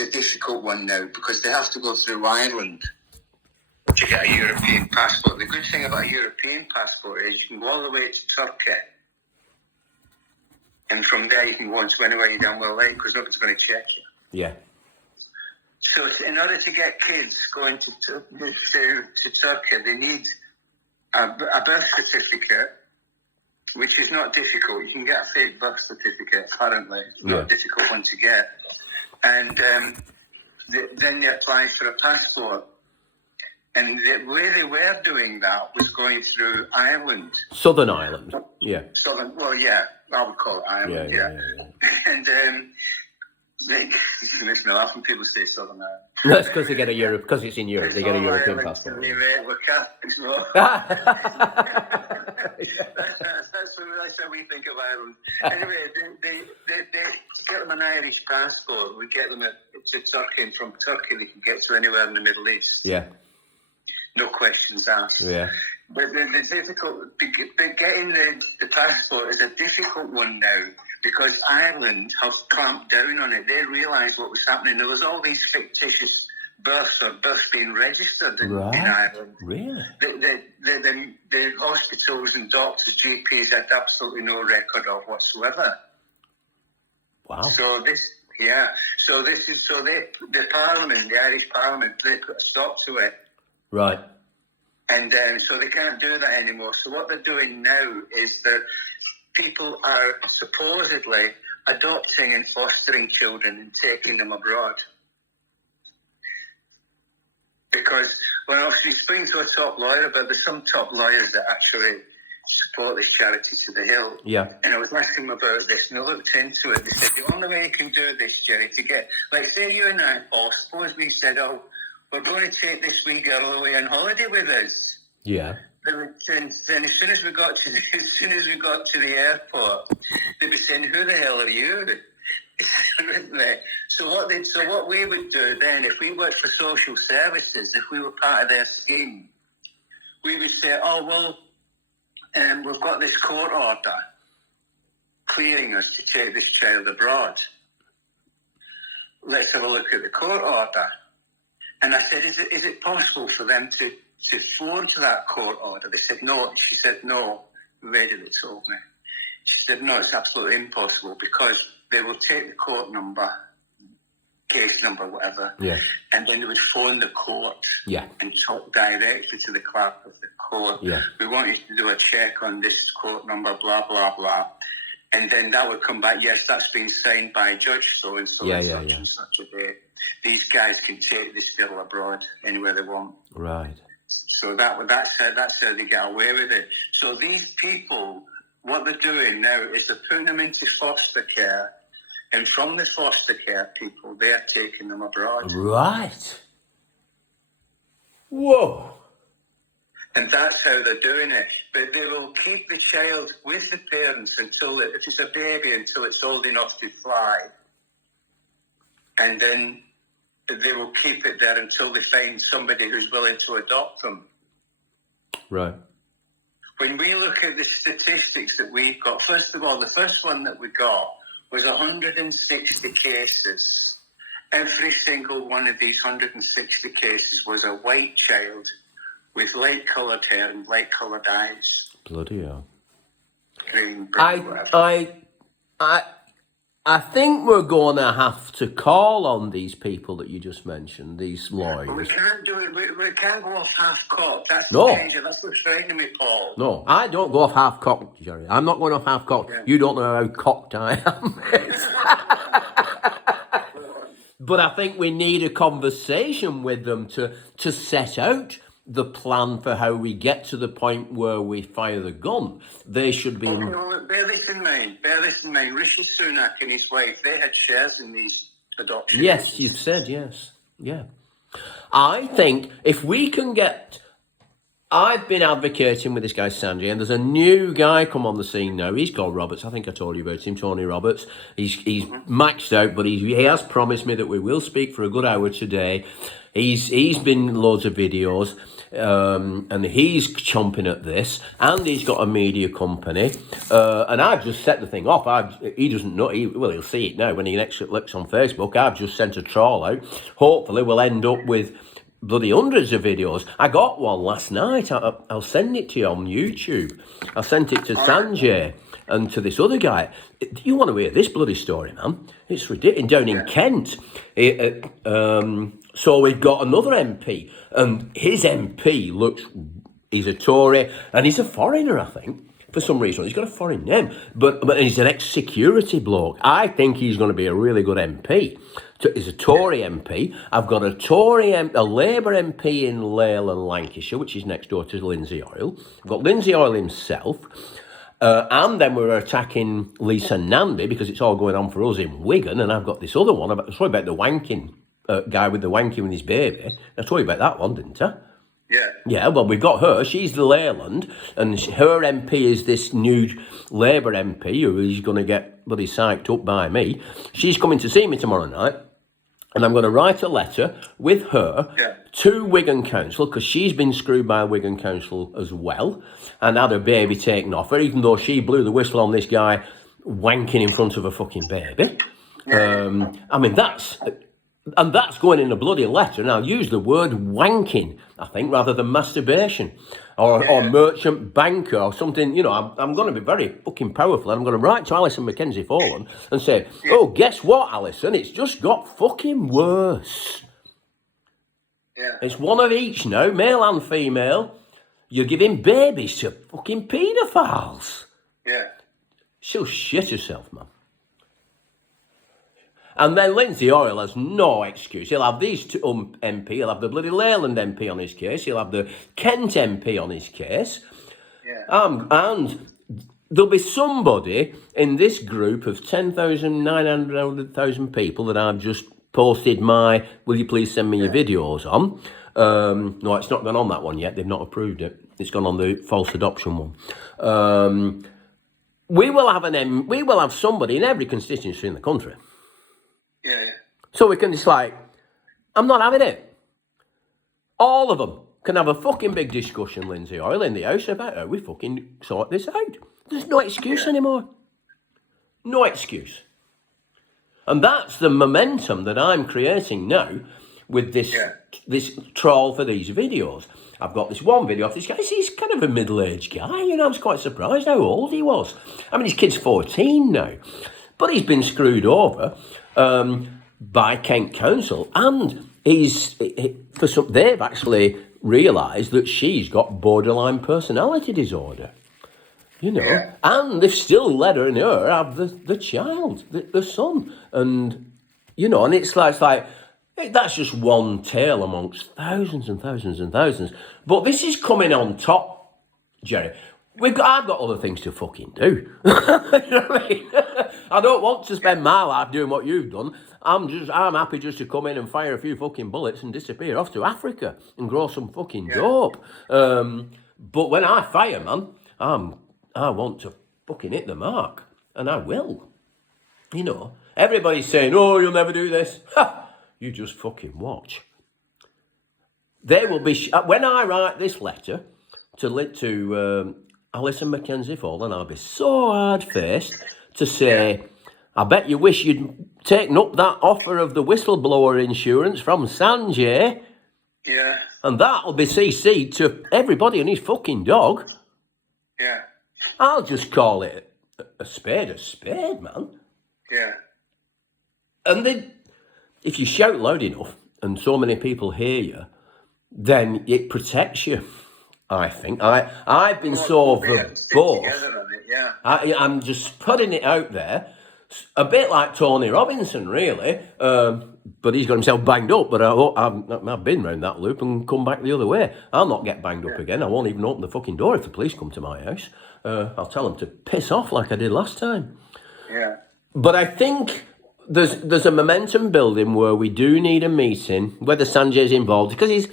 is a difficult one now because they have to go through Ireland to get a European passport. The good thing about a European passport is you can go all the way to Turkey, and from there you can go on to anywhere you damn well like because nobody's going to check you. Yeah. So in order to get kids going to Turkey, they need a birth certificate, which is not difficult. You can get a fake birth certificate, apparently. It's not a difficult one to get. And then they apply for a passport. And the way they were doing that was going through Ireland. Southern Ireland, yeah. I would call it Ireland, yeah. And it makes me laugh when people say Southern Ireland. That's because they get a Europe, because it's in Europe, they get a European passport. We're Catholics, no? That's how we think of Ireland. Anyway, they get them an Irish passport. We get them to Turkey, and from Turkey they can get to anywhere in the Middle East. Yeah. No questions asked. Yeah. But the difficult, getting the passport is a difficult one now because Ireland have clamped down on it. They realised what was happening. There was all these fictitious births being registered in Ireland. Really? The hospitals and doctors, GPs had absolutely no record of whatsoever. Wow. The Parliament, the Irish Parliament, they put a stop to it. Right. And so they can't do that anymore. So what they're doing now is that people are supposedly adopting and fostering children and taking them abroad. Because when I was speaking to a top lawyer, but there's some top lawyers that actually support this charity to the hill. Yeah. And I was asking them about this, and I looked into it. They said, the only way you can do this, Gerry, to get, like, say you and I, Paul, suppose we said, oh, we're going to take this wee girl away on holiday with us. Yeah. Then as soon as we got to the airport, they'd be saying, "Who the hell are you?" So what we would do then, if we worked for social services, if we were part of their scheme, we would say, "Oh well, we've got this court order clearing us to take this child abroad. Let's have a look at the court order." And I said, is it possible for them to forge that court order? They said, no. She said, no. The lady that told me. She said, no, it's absolutely impossible because they will take the court number, case number, whatever, and then they would phone the court and talk directly to the clerk of the court. Yeah. We want you to do a check on this court number, blah, blah, blah. And then that would come back, yes, that's been signed by Judge so-and-so and such a day. These guys can take this girl abroad anywhere they want. Right. So that's how they get away with it. So these people, what they're doing now is they're putting them into foster care, and from the foster care people, they're taking them abroad. Right. Whoa. And that's how they're doing it. But they will keep the child with the parents until, if it's a baby, until it's old enough to fly. And then they will keep it there until they find somebody who's willing to adopt them. Right. When we look at the statistics that we've got, first of all, the first one that we got was 160 cases. Every single one of these 160 cases was a white child with light-coloured hair and light-coloured eyes. Bloody hell. Green, I think we're going to have to call on these people that you just mentioned, these lawyers. But we can't do it. We can't go off half-cocked. That's the danger. That's what's frightening me, Paul. No, I don't go off half-cocked, Gerry. I'm not going off half-cocked. Yeah. You don't know how cocked I am. But I think we need a conversation with them to set out the plan for how we get to the point where we fire the gun. They should be... Bear this in mind. Rishi Sunak and his wife, they had shares in these adoptions. Yes, you've said yes. Yeah. I think if we can get... I've been advocating with this guy, Sanjay, and there's a new guy come on the scene now. He's called Roberts. I think I told you about him, Tony Roberts. He's maxed out, but he has promised me that we will speak for a good hour today. He's been loads of videos, and he's chomping at this, and he's got a media company, and I've just set the thing off. He doesn't know. He'll see it now when he next looks on Facebook. I've just sent a trawl out. Hopefully, we'll end up with bloody hundreds of videos. I got one last night. I'll send it to you on YouTube. I sent it to Sanjay and to this other guy. You want to hear this bloody story, man? It's ridiculous. Down in Kent. So we've got another MP, and his MP he's a Tory, and he's a foreigner, I think. For some reason, he's got a foreign name, but he's an ex-security bloke. I think he's going to be a really good MP. He's a Tory MP. I've got a Labour MP in Leyland, Lancashire, which is next door to Lindsay Oil. I've got Lindsay Oil himself. And then we're attacking Lisa Nanby because it's all going on for us in Wigan. And I've got this other one. I told you about the wanking guy with the wanking with his baby. I told you about that one, didn't I? Yeah. Yeah, well, we've got her. She's the Leyland, and her MP is this new Labour MP who is going to get bloody psyched up by me. She's coming to see me tomorrow night, and I'm going to write a letter with her to Wigan Council, because she's been screwed by Wigan Council as well, and had her baby taken off her, even though she blew the whistle on this guy wanking in front of a fucking baby. I mean, that's going in a bloody letter, and I'll use the word wanking, I think, rather than masturbation or merchant banker or something. You know, I'm going to be very fucking powerful, and I'm going to write to Alison Mackenzie Follen and say, oh, guess what, Alison? It's just got fucking worse. Yeah. It's one of each now, male and female. You're giving babies to fucking paedophiles. Yeah. She'll shit herself, man. And then Lindsay Oil has no excuse. He'll have these two MP, he'll have the bloody Leyland MP on his case, he'll have the Kent MP on his case. Yeah. And there'll be somebody in this group of 10,000, 900,000 people that I've just posted my, will you please send me your videos on. No, it's not gone on that one yet, they've not approved it. It's gone on the false adoption one. We will have somebody in every constituency in the country. Yeah. So we can just I'm not having it. All of them can have a fucking big discussion, Lindsay Oil, in the house about how we fucking sort this out. There's no excuse anymore. No excuse. And that's the momentum that I'm creating now with this trawl for these videos. I've got this one video of this guy. He's kind of a middle-aged guy. You know, I was quite surprised how old he was. I mean, his kid's 14 now. But he's been screwed over by Kent Council, and they've actually realised that she's got borderline personality disorder, you know, and they've still let her and her have the child, the son, and you know, and it's like that's just one tale amongst thousands and thousands and thousands. But this is coming on top, Gerry. I've got other things to fucking do. You know what I mean? I don't want to spend my life doing what you've done. I'm happy just to come in and fire a few fucking bullets and disappear off to Africa and grow some fucking dope. But when I fire, man, I want to fucking hit the mark, and I will. You know, everybody's saying, "Oh, you'll never do this." Ha! You just fucking watch. They will be when I write this letter to Alison Mackenzie Follen, I'll be so hard-faced to say, I bet you wish you'd taken up that offer of the whistleblower insurance from Sanjay. Yeah. And that'll be CC'd to everybody and his fucking dog. Yeah. I'll just call it a spade, man. Yeah. And then, if you shout loud enough and so many people hear you, then it protects you. I think I've been so verbose. I'm just putting it out there, a bit like Tony Robinson, really. But he's got himself banged up. But I've been round that loop and come back the other way. I'll not get banged up again. I won't even open the fucking door if the police come to my house. I'll tell them to piss off like I did last time. Yeah. But I think there's a momentum building where we do need a meeting, whether Sanjay's involved, because he's.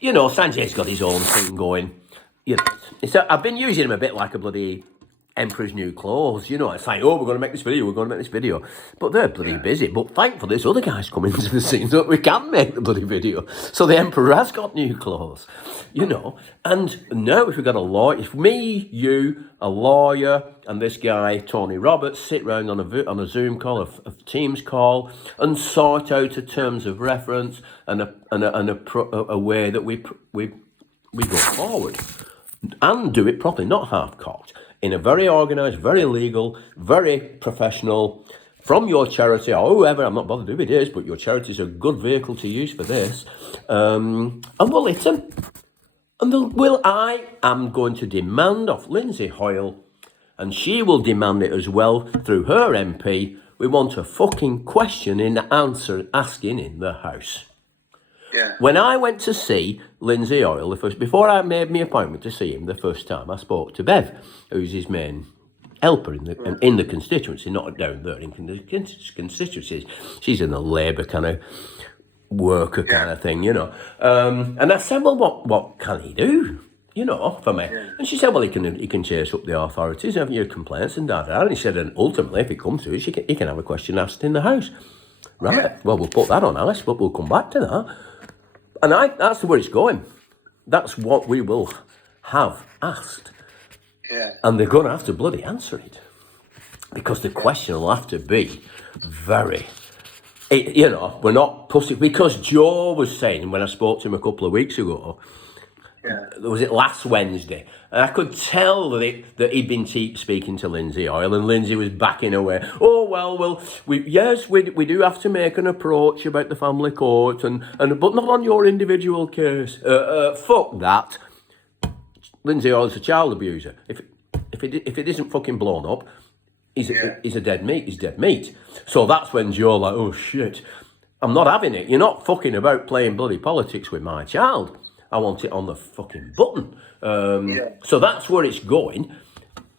You know, Sanjay's got his own thing going. You know, I've been using him a bit like a bloody Emperor's New Clothes, you know, it's like, oh, we're going to make this video, but they're bloody busy. But thankfully, this other guy's come into the scene so that we can make the bloody video. So the Emperor has got new clothes, you know. And now if we've got a lawyer, if me, you, a lawyer, and this guy, Tony Roberts, sit round on a Zoom call, a Teams call, and sort out a terms of reference and a way that we go forward and do it properly, not half-cocked, in a very organised, very legal, very professional, from your charity or whoever, I'm not bothered who it is, but your charity is a good vehicle to use for this, and we'll hit them. And I am going to demand off Lindsay Hoyle, and she will demand it as well through her MP, we want a fucking question in answer asking in the House. Yeah. When I went to see Lindsay Hoyle, before I made my appointment to see him the first time, I spoke to Bev, who's his main helper in the constituency, not down there in the constituencies. She's in the Labour kind of worker kind of thing, you know. And I said, well, what can he do, you know, for me? Yeah. And she said, well, he can chase up the authorities, have your complaints and da. And he said, and ultimately, if it comes to it, he can have a question asked in the House. Right, yeah. Well, we'll put that on ice, but we'll come back to that. And that's where it's going. That's what we will have asked. Yeah. And they're going to have to bloody answer it. Because the question will have to be very, you know, we're not pussy. Because Joe was saying, when I spoke to him a couple of weeks ago, was it last Wednesday? And I could tell that he'd been speaking to Lindsay Hoyle, and Lindsay was backing away. Oh, well, we do have to make an approach about the family court, but not on your individual case. Fuck that. Lindsay Hoyle's a child abuser. If it isn't fucking blown up, he's a dead meat. He's dead meat. So that's when Joe like, oh shit, I'm not having it. You're not fucking about playing bloody politics with my child. I want it on the fucking button. So that's where it's going.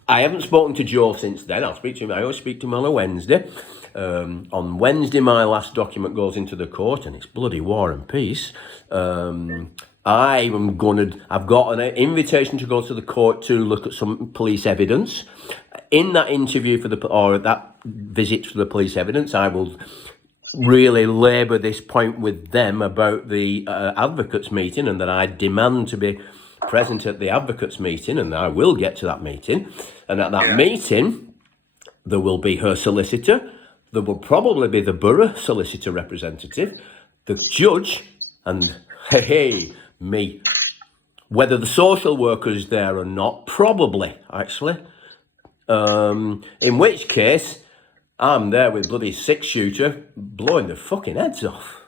I haven't spoken to Joe since then. I'll speak to him. I always speak to him on a Wednesday. On Wednesday, my last document goes into the court, and it's bloody War and Peace. I've got an invitation to go to the court to look at some police evidence. In that interview that visit for the police evidence, I will really labour this point with them about the advocates meeting, and that I demand to be present at the advocates meeting, and I will get to that meeting. And at that meeting, there will be her solicitor, there will probably be the borough solicitor representative, the judge, and me. Whether the social worker is there or not, probably, actually. In which case, I'm there with bloody 6-shooter blowing their fucking heads off.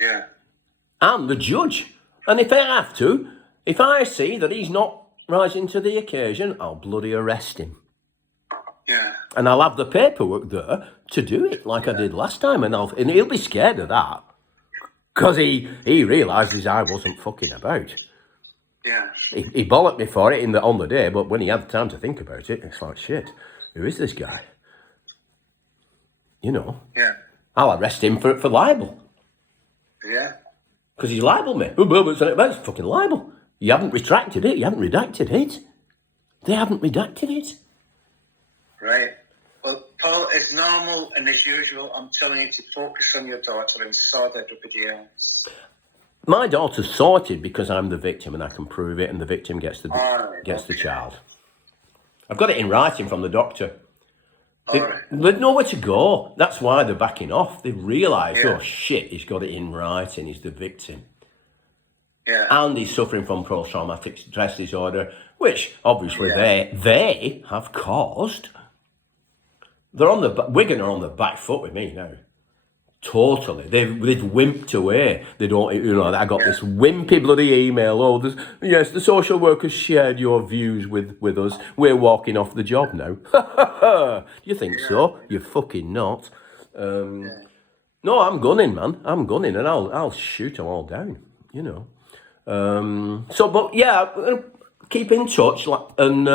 Yeah. I'm the judge. And if I see that he's not rising to the occasion, I'll bloody arrest him. Yeah. And I'll have the paperwork there to do it like I did last time. And he'll be scared of that. Because he realises I wasn't fucking about. Yeah. He bollocked me for it on the day, but when he had time to think about it, it's like, shit, who is this guy? You know, I'll arrest him for libel. Yeah. Because he's libelled me. That's fucking libel. You haven't retracted it. You haven't redacted it. They haven't redacted it. Right. Well, Paul, as normal and as usual, I'm telling you to focus on your daughter and sort everybody else. My daughter's sorted because I'm the victim and I can prove it, and the victim gets the child. I've got it in writing from the doctor. There's nowhere to go. That's why they're backing off. They've realised, oh shit, he's got it in writing. He's the victim. Yeah. And he's suffering from post-traumatic stress disorder, which obviously they have caused. Wigan are on the back foot with me now. Totally. They've wimped away. They don't, I got this wimpy bloody email. Oh, the social workers shared your views with us. We're walking off the job now. You think so? You're fucking not. No, I'm gunning, man. I'm gunning, and I'll shoot them all down, you know. But keep in touch, and